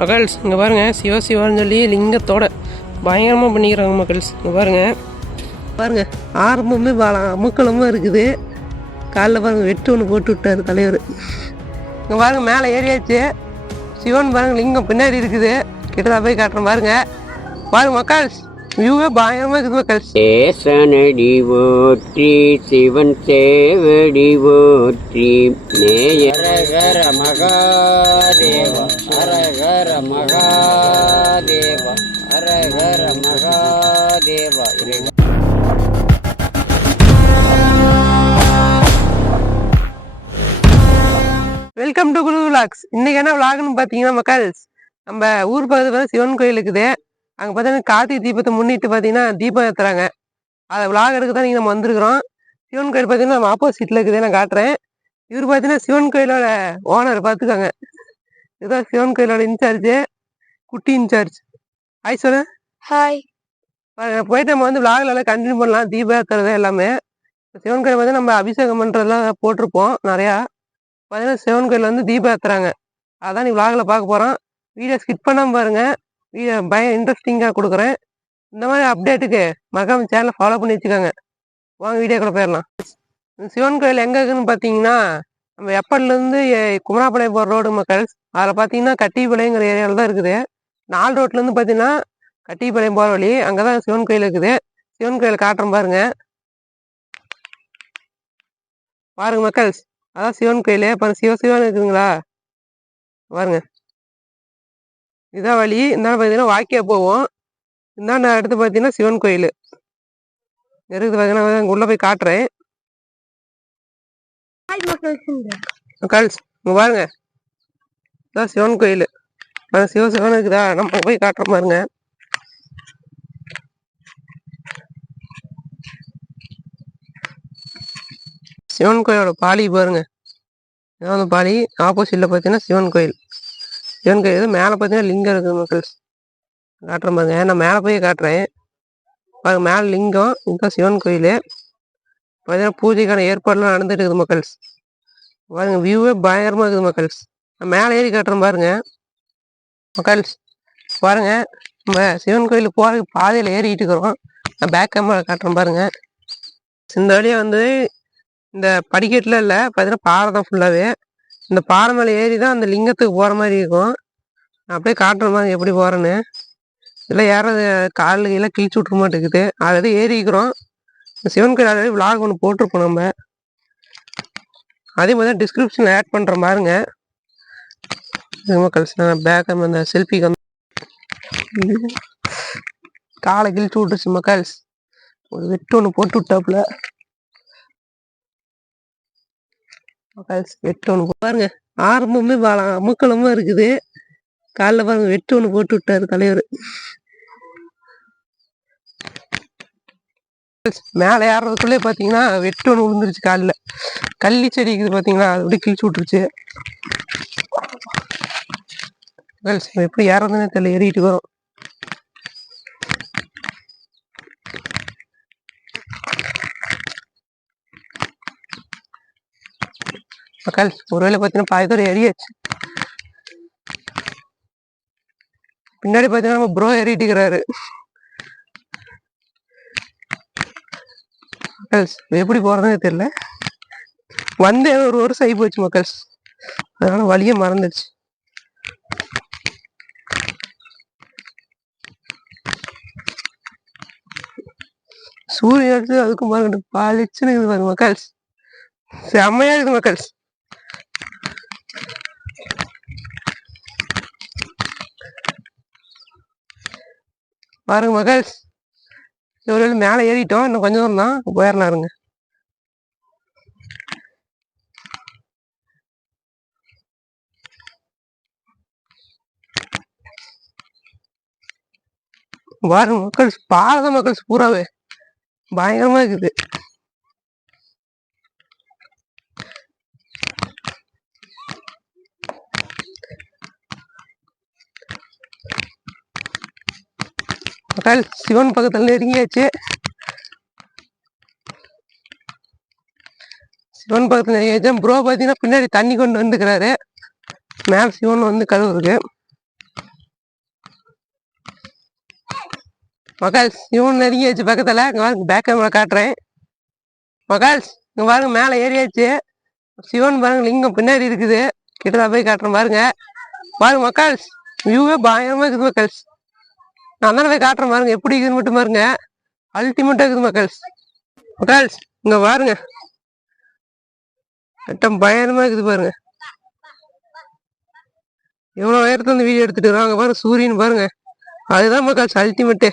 மக்கள்ஸ் இங்கே பாருங்கள், சிவான்னு சொல்லி லிங்கத்தோட பயங்கரமாக பண்ணிக்கிறாங்க மக்கள்ஸ். இங்கே பாருங்கள் ஆரம்பமே அமுக்களமாக இருக்குது. காலைல பாருங்கள் வெட்டு ஒன்று போட்டு விட்டார் தலைவர். இங்கே பாருங்கள் மேலே ஏறியாச்சு. சிவன் பாருங்கள் லிங்கம் பின்னாடி இருக்குது. கிட்டதான் போய் காட்டுறேன் பாருங்க மக்கள்ஸ். வியூவே பயங்கரமாக இருக்குது மக்கள்ஸ். சேசனடி ஓற்றி சிவன் சேவடி ஓற்றி நேயரகர மகாதேவ அரகர மகாதேவ அரகர Mahadeva. Welcome to Guru vlogs. இன்னைக்கு என்ன விளாக்னு பார்த்தீங்கன்னா மக்கள்ஸ், நம்ம ஊர் பக்கத்தில் சிவன் கோயில் இருக்குது. அங்கே பார்த்தீங்கன்னா கார்த்திகை தீபத்தை முன்னிட்டு பார்த்தீங்கன்னா தீபம் ஏற்றுறாங்க. அதை விளாக் எடுக்க தான் நீங்கள் நம்ம வந்திருக்கிறோம். சிவன் கோயில் பார்த்தீங்கன்னா நம்ம ஆப்போசிட்டில் இருக்குது, நான் காட்டுறேன். இவர் பார்த்தீங்கன்னா சிவன் கோயிலோட ஓனர் பார்த்துக்காங்க. இதுதான் சிவன் கோயிலோட இன்சார்ஜ், குட்டி இன்சார்ஜ். ஹாய் சொல்லு. ஹாய். போயிட்டு நம்ம வந்து விளாக்ல கண்டினியூ பண்ணலாம். தீபம் ஏற்றுறது எல்லாமே சிவன் கோயில் பார்த்தீங்கன்னா நம்ம அபிஷேகம் பண்ணுறதுலாம் போட்டிருப்போம் நிறையா. பார்த்தீங்கன்னா சிவன் கோயில் வந்து தீபம் ஏற்றுறாங்க. அதான் நீ விளாகில் பார்க்க போகிறோம். வீடியோ ஸ்கிப் பண்ணாமல் பாருங்கள். வீடியோ பயம் இன்ட்ரெஸ்டிங்காக கொடுக்குறேன். இந்த மாதிரி அப்டேட்டுக்கு மறக்காம சேனலை ஃபாலோ பண்ணி வச்சுக்கோங்க. வாங்க வீடியோக்குள்ள போயிடலாம். சிவன் கோயில் எங்கே இருக்குதுன்னு பார்த்தீங்கன்னா, நம்ம எப்பட்லேருந்து குமராப்பாளையம் போகிற ரோடு மக்கள்ஸ். அதில் பார்த்தீங்கன்னா கட்டிப்பாளையங்கிற ஏரியாவில் தான் இருக்குது. 4 ரோட்லேருந்து பார்த்தீங்கன்னா கட்டிப்பாளையம் போகிற வழி, அங்கே தான் சிவன் கோயில் இருக்குது. சிவன் கோயில் காட்டுறோம் பாருங்க மக்கள்ஸ். அதான் சிவன் கோயில். பாருங்க சிவன் இருக்குதுங்களா பாருங்க. இதான் வழி. இந்தாண்ட பார்த்தீங்கன்னா வாக்கியா போவோம். இந்தாண்ட அடுத்து பார்த்தீங்கன்னா சிவன் கோயில் இருக்குது. பார்த்தீங்கன்னா அங்கே உள்ள போய் காட்டுறேன் மக்கள்ஸ். இங்கே பாருங்க, இதான் சிவன் கோயில். சிவன் இருக்குதா, நம்ம போய் காட்டுற பாருங்க. சிவன் கோயிலோட பாலி பாருங்க. இதான் வந்து பாலி. ஆப்போசிட்ல பார்த்தீங்கன்னா சிவன் கோயில். சிவன் கோயில் மேலே பார்த்தீங்கன்னா லிங்கம் இருக்குது மக்கள்ஸ். காட்டுறேன் பாருங்க. நான் மேலே போய் காட்டுறேன் பாருங்க. மேலே லிங்கம். இதுதான் சிவன் கோயில். பார்த்தீங்கன்னா பூஜைக்கான ஏற்பாடுலாம் நடந்துட்டு இருக்குது மக்கள்ஸ். பாருங்க வியூவே பயங்கரமாக இருக்குது மக்கள்ஸ். நான் மேலே ஏறி காட்டுறேன் பாருங்க மக்கள்ஸ். பாருங்க நம்ம சிவன் கோயிலுக்கு போகிறதுக்கு பாதையில் ஏறிக்கிட்டு இருக்கிறோம். நான் பேக் கேமரா காட்டுறேன் பாருங்க. இந்த வழியாக வந்து இந்த படிக்கட்டில் இல்லை, பார்த்தீங்கன்னா பாறை தான் ஃபுல்லாகவே. இந்த பாறை மேலே ஏறி தான் அந்த லிங்கத்துக்கு போகிற மாதிரி இருக்கும். அப்படியே காட்டுற மாதிரி எப்படி போகிறேன்னு. இல்லை யாராவது காலில் எல்லாம் கிழிச்சு விட்ற மாட்டேங்குது. ஆல்ரெடி ஏறிக்கிறோம். சிவன் கோயில் ஆல்ரெடி விளாக் ஒன்று போட்டிருப்போம் நம்ம. அதே மாதிரி தான் டிஸ்கிரிப்ஷனில் ஆட் பண்ணுறோம் பாருங்க மக்கள்ஸ். நான் பேக் அந்த செல்ஃபிக்கு வந்து காலை கிழிச்சு விட்டுருச்சு மக்கள்ஸ். ஒரு வெட்டு ஒன்று போட்டு விட்டாப்புல மக்கள்ஸ். வெட்டு ஒன்று பாருங்க. ஆரம்பமே அமுக்களமாக இருக்குது. காலைல பாருங்க வெட்டு ஒன்று போட்டு விட்டாரு தலைவர். மேலே ஏறதுக்குள்ளே பார்த்தீங்கன்னா வெட்டு ஒன்று விழுந்துருச்சு காலில். கள்ளி செடி இருக்குது பார்த்தீங்களா, அது அப்படியே கிழிச்சு விட்டுருச்சு. எப்படி ஏறதுன்னு தெரியல, ஏறிட்டு வரும். மக்கள் ஒருவேளை பார்த்தீங்கன்னா பாயத்தோட ஏறியாச்சு. பின்னாடி பார்த்தீங்கன்னா நம்ம ப்ரோ ஏறிட்டு இருக்கிறாரு. மக்கள்ஸ் எப்படி போறதுன்னு தெரியல. வந்தே ஒரு வருஷம் ஆகி போச்சு மக்கள்ஸ். அதனால வழியே மறந்துடுச்சு. சூரியன் எடுத்து அதுக்கும் பாருங்க பாலிச்சுன்னு இருக்குது பாருங்க மக்கள்ஸ். செம்மையா இருக்குது மக்கள்ஸ். பாருங்க மக்கள்ஸ். ஒரு மேலே ஏறிட்டோம். இன்னும் கொஞ்சம் தூரம் தான் போயிடலாம் இருங்க. பாருங்க மக்கள்ஸ், பாரத மக்கள்ஸ் பூராவே பயங்கரமா இருக்குது. மக்கள் சிவன் பக்கத்துல நெருங்கியாச்சு. சிவன் பக்கத்துல நெருங்கியாச்சு. ப்ரோ பார்த்தீங்கன்னா பின்னாடி தண்ணி கொண்டு வந்துக்கிறாரு. மேலே சிவன் வந்து கழுவுருக்கு. மகால்ஸ் இவன் நெருங்கியாச்சு பக்கத்தில். இங்கே பாருங்க பேக் கேமரா காட்டுறேன். மகால்ஸ் இங்கே பாருங்க மேலே ஏறியாச்சு. சிவன் பாருங்க லிங்கம் பின்னாடி இருக்குது. கிட்டதான் போய் காட்டுறேன் பாருங்க. பாருங்க மக்கால்ஸ் வியூவே பயங்கரமா இருக்குது மக்கால்ஸ். நான் தானே போய் காட்டுறேன் பாருங்க எப்படி இருக்குதுன்னு மட்டும் பாருங்க. அல்டிமேட்டா இருக்குது மக்கால்ஸ். மக்கால்ஸ் இங்க பாருங்க கட்டம் பயங்கரமா இருக்குது பாருங்க. எவ்வளோ உயரத்துல வந்து வீடியோ எடுத்துட்டு இருக்காங்க பாருங்க. சூரியன் பாருங்க அதுதான் மக்கால்ஸ் அல்டிமேட்டு.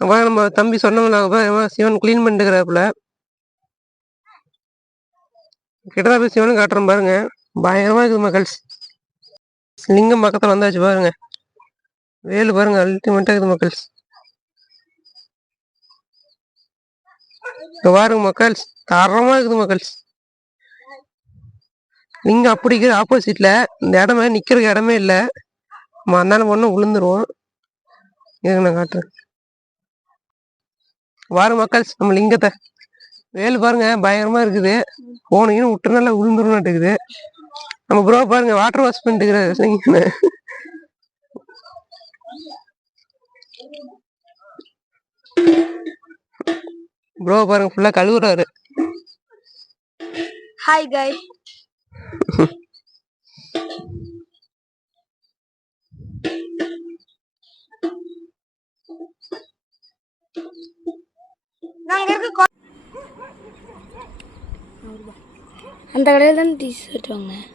நம்ம தம்பி சொன்னோம்னா சிவன் கிளீன் பண்ணிட்டுக்கிறாப்புல. கிட்டதான் போய் சிவனும் காட்டுறோம் பாருங்க. பயங்கரமா இருக்குது மக்கள்ஸ். லிங்கம் பக்கத்துல வந்தாச்சு பாருங்க. வேலு பாருங்க அல்டிமேட்டா இருக்குது மக்கள்ஸ். பாருங்க மக்கள்ஸ் தரமா இருக்குது மக்கள்ஸ். லிங்கம் அப்படி இருக்குது ஆப்போசிட்ல. இந்த இடமே நிக்கிறதுக்கு இடமே இல்லை. நம்ம அந்தாலும் ஒன்றும் விழுந்துருவோம். இதுங்க நான் காட்டுறேன் பாருங்க மக்கள்ஸ் நம்ம லிங்கத்தை. வேலு பாருங்க பயங்கரமா இருக்குது. போனீங்கன்னு விட்டு நல்லா விழுந்துருமாட்டுக்குது. நம்ம ப்ரோ பாருங்க வாட்டர் வாஷ் பண்ணிட்டு ப்ரோ பாருங்க ஃபுல்லா கழுவுறாரு. Hi guys. நாங்க இருக்க அந்த கடையில தான் டீ-ஷர்ட் வாங்குனேன்.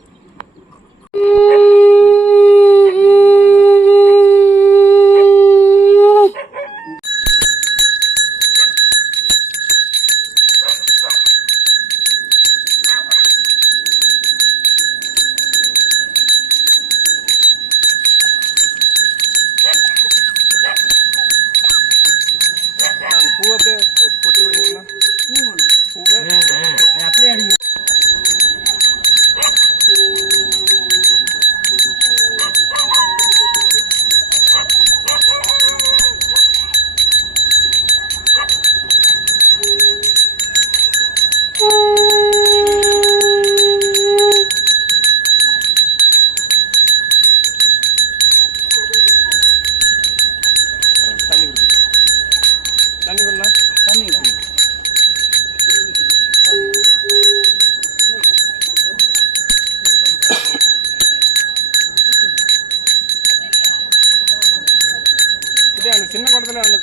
சின்ன குளத்துல அந்த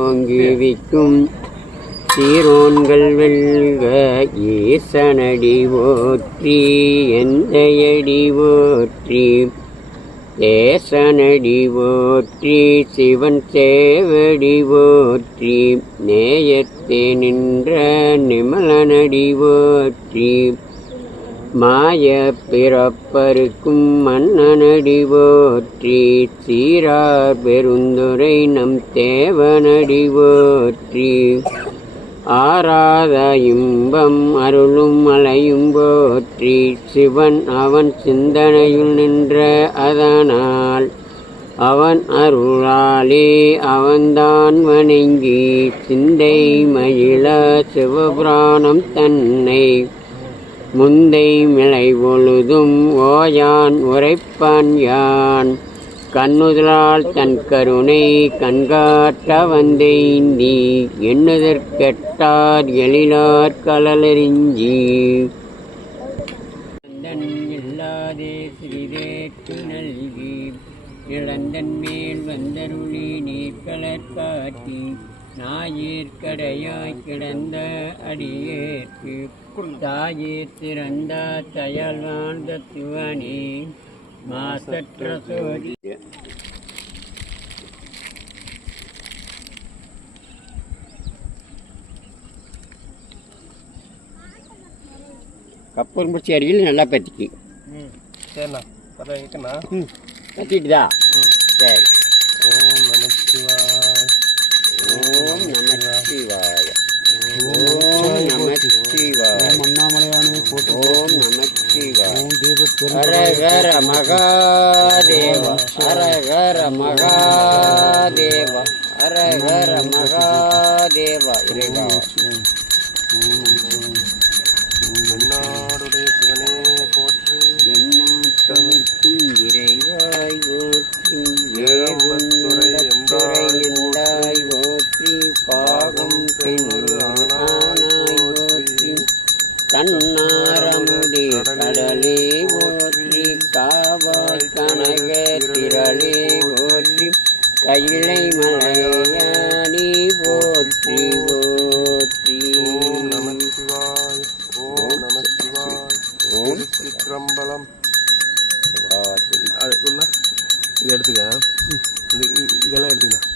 ஓங்கிவிக்கும் சீரோன்கள் வெல்க ஈசனடி போற்றி எந்தையடி போற்றி தேசனடி போற்றி சிவன் சேவடி போற்றி நேயத்தே நின்ற நிமலனடி போற்றி மாய பிறப்பருக்கும் மன்னனடி போற்றி சீரார் பெருந்துரை நம் தேவனடி போற்றி ஆராத இன்பம் அருளும் மலையும் போற்றி சிவன் அவன் சிந்தனையுள் நின்ற அதனால் அவன் அருளாலே அவன்தான் வணங்கி சிந்தை மயில சிவபுராணம் தன்னை முந்தை மிளை பொழுதும் ஓயான் உரைப்பான் யான் கண்ணுதலால் தன் கருணை கண்காட்ட வந்தேந்தி எண்ணுதற்கெட்டார் எழிலார் கலலறிஞ்சி இல்லாதே சிறிதேற்று நல்கி இளந்தன் மேல் வந்தருளி நீர்கலர் காட்டி ஞாயிற்கடையாய் கிடந்த அடியேற்கு தாயிற் திறந்த தயல் வாழ்ந்த சிவனே மாசற்ற சோதி. கப்பூரம்பூச்சி அடியில் நல்லா பற்றிக்கு. சரிண்ணா பரவாயில்லண்ணா. பற்றிட்டுதா? சரி. ஓம் நமச்சிவாய். ஓம் நமச்சிவாய. ஓம் நமச்சிவாய. அண்ணாமலையானே போட்டு. ஓம் நமச்சிவாய. ஓம் தீபத்திரு. ஹரஹர மகாதேவ. ஹரஹர மகாதேவ. ஹரஹர மகாதேவ. இறைவா. என்னாடுடைய சிவனே போற்றி. எந்நாட்டவர்க்கும் இறைவாய் போற்றி. ஏகுந்துறை எந்தாய் போற்றி. பாகம் பெண்ணானாய் போற்றி. தன்னாரமுதே கடலே போற்றி. காவாய் கனக திரளே போற்றி. கைலை மலையானி போற்றி போற்றி. ஓம் நமச்சிவாய். ஓம் நமச்சிவாய். ஓம் திருச்சிற்றம்பலம். சிவாய. அதுக்குள்ள இது எடுத்துக்க. இதெல்லாம் எடுத்துக்கலாம்.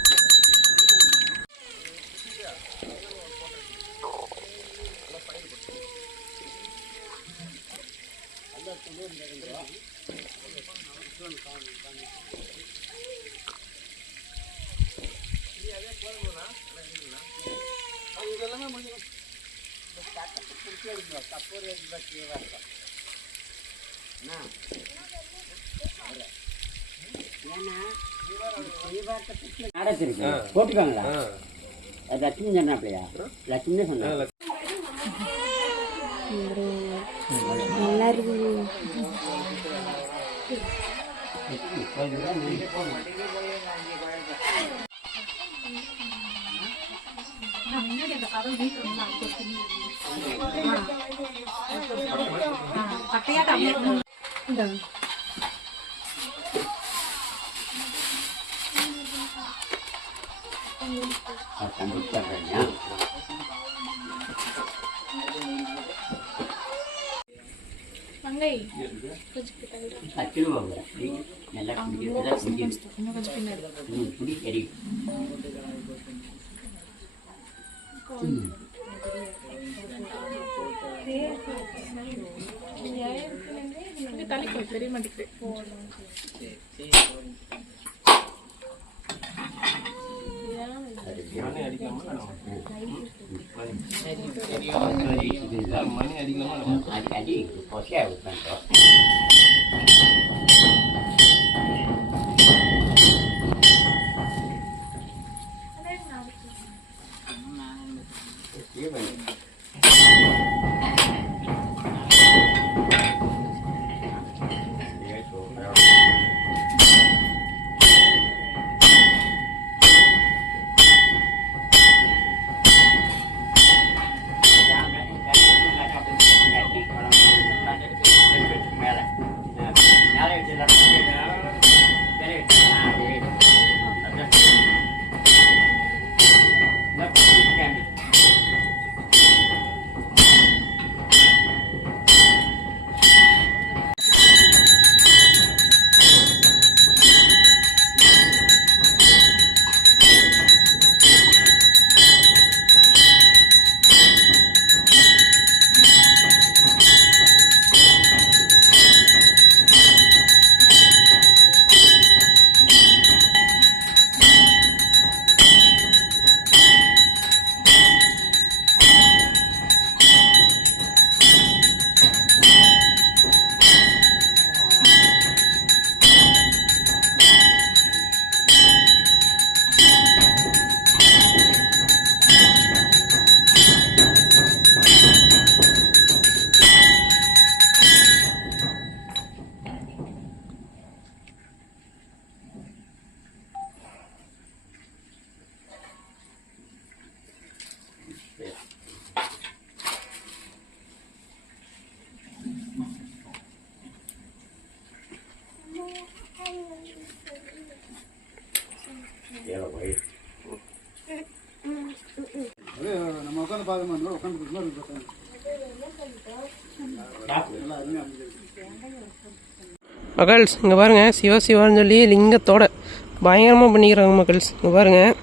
போட்டுக்காங்களா? லட்சுமி சொன்னாப்லையா? லட்சுமி சொன்னா நல்லா இருக்குது. நல்லா புடி தெரியும். தெரிய மாட்டேங்குது. மணி அடிக்கலாமா? அடி பொசையா விட்டுறோம். நம்ம உட்காந்து பார்க்கணும். உட்காந்து மக்கள்ஸ் இங்கே பாருங்கள், சிவா சிவான்னு சொல்லி லிங்கத்தோட பயங்கரமாக பண்ணிக்கிறாங்க மக்கள்ஸ். இங்கே பாருங்கள்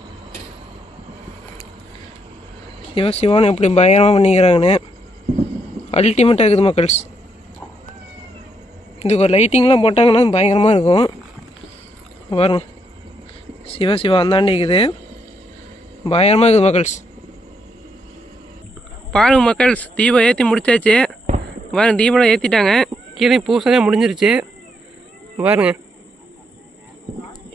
சிவா சிவான்னு எப்படி பயங்கரமாக பண்ணிக்கிறாங்கன்னு. அல்டிமேட்டாக இருக்குது மக்கள்ஸ். இதுக்கு ஒரு லைட்டிங்லாம் போட்டாங்கன்னா பயங்கரமாக இருக்கும். பாருங்க, சிவா அந்தாண்டி இருக்குது, பயங்கரமாக இருக்குது மக்கள்ஸ். பாருங்க மக்கள்ஸ், தீபம் ஏற்றி முடிச்சாச்சு. பாருங்க, தீபம்லாம் ஏற்றிட்டாங்க, கீழே பூசனே முடிஞ்சிருச்சு. பாருங்க,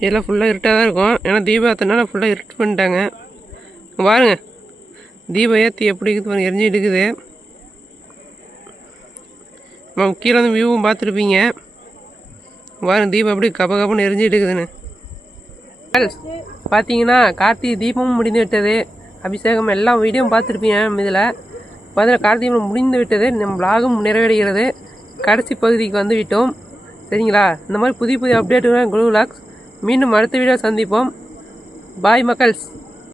இதெல்லாம் ஃபுல்லாக இருட்டாக தான் இருக்கும், ஏன்னா தீபம் ஏற்றினால ஃபுல்லாக இருட்டு பண்ணிட்டாங்க. பாருங்க, தீபம் ஏற்றி எப்படி இருக்குது பாருங்க, எரிஞ்சிட்டு இருக்குது. கீழே வந்து வியூவும் பார்த்துருப்பீங்க. பாருங்க, தீபம் எப்படி கபன்னு எரிஞ்சிட்டு இருக்குதுன்னு. பார்த்தீங்கன்னா கார்த்திகை தீபமும் முடிந்து விட்டது, அபிஷேகம் எல்லா வீடியோவும் பார்த்துருப்பீங்க. இதில் பார்த்தீங்கன்னா கார்த்திகை தீபம் முடிந்து விட்டது, நம்ம விலாகும் நிறைவடைகிறது. கடைசி பகுதிக்கு வந்து விட்டோம். சரிங்களா? இந்த மாதிரி புதிய அப்டேட்டுகள் குரு விலாக்ஸ். மீண்டும் அடுத்த வீடியோ சந்திப்போம். பாய் மக்கள்ஸ்.